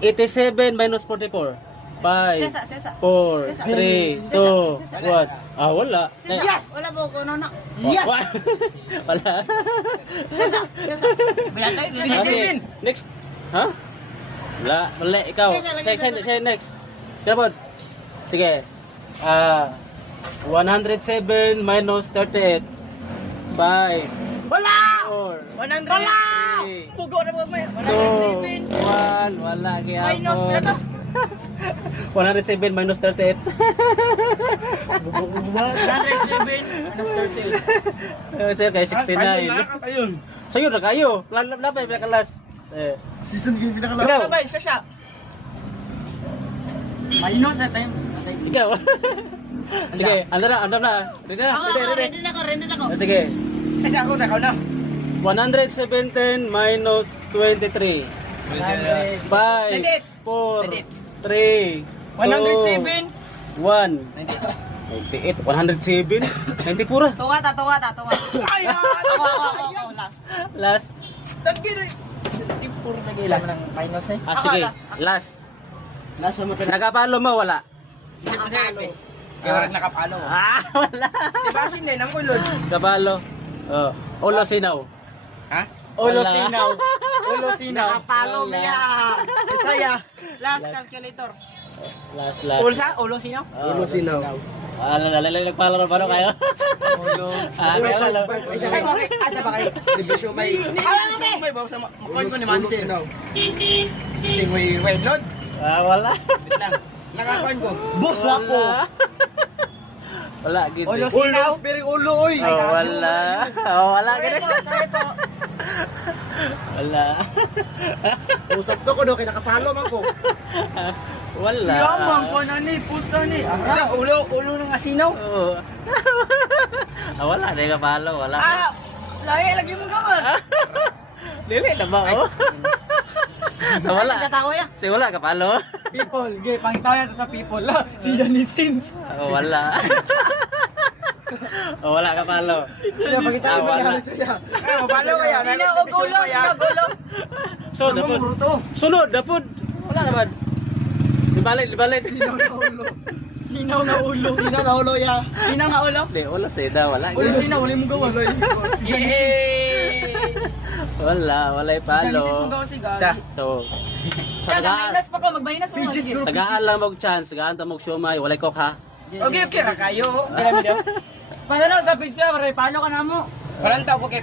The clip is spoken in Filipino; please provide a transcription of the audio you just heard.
87 minus 44. 5, Sesa. 4, 3, 2, 1. Ah, wala. Yes! Wala po ko nono. Wala. Sesa. Bilang tayo. Okay, next. Ha? Wala. Wala. Ikaw. Siya next. Dapat. Sige. 107 minus 38. 5, Wala! 4, 100. Wala! Pugo na po may 2, 107. 1. Wala. Minus na to. 107 minus 38. 107 minus 30. Sir, kay 69. Ayun. Sa'yo na kayo. Lapay, pinakalas. Season game pinakalas. Ikaw. Sabay, siya. Minus na time. Ikaw. Sige, andam na. Ready na? Ako, ready na ako. Sige. Kasi ako na, ikaw na. 117 minus 23. 5, 4, 3, 107. 1. 98, 107. 90 pura. Tunga ta. Ako, last. Last. Tagkiri. Tipur na gilas ng minus eh. Sige, last. Nasa mo tayo. Nagapalo mo, wala. Isip ko sa'yo, eh. Kaya walang nakapalo. Wala. Diba sin ang kulod? Kapalo. Oh, ulo sinaw. Ha? Ulo Wala. sinaw. Ulo sinaw. Nakapalo Wala. niya. Saya. Last calculator. Last. Ulo sinaw? Ulo sinaw. Nagpalo na kayo? Ulo. Kaya Asa ba kayo? Division may... May bawa sa makoy ko ni Mansell. Sting may red load. wala. Wait lang. Nakakoin ko. Boss wapo. Wala gid. Ulo Ulo, sinaw. spirit ulo, oy. Wala. Wala gid. Sorry po. Wala. Usap to ko do kay nakapalo man ko. Wala. Lamang ko na ni, pusta ni. Ulo ng asinaw. Oo. Wala, di ka palo, wala. Lahi, lagi mo gawas. Dili na ba, oh? Wala. Katao ya. Si wala ka palo. People, gay, pangitaw yan sa people. Si Janice Sins. Wala. Wala ka palo. Kaya pakita ko wala. na siya. Palo kaya. Sinaw o gulo, sinaw gulo. So, dapod. Sunod, dapod. Wala naman. Dibalik. Sinaw na ulo. Sinaw na ulo ya. Sinaw na ulo? Di, wala seda, wala. Ulo sinaw, wala mo gawas. Si Janice. Wala yung palo. Janice mo gawas si Gali. So, Siya, magbahinas pa ko, magbahinas mo. tagaan lang mo chance, tagaan ta mo siomay, walay kok ha. Okay, ra kayo. Para na sa pizza, maray palo ka na mo. Parang tao ko kay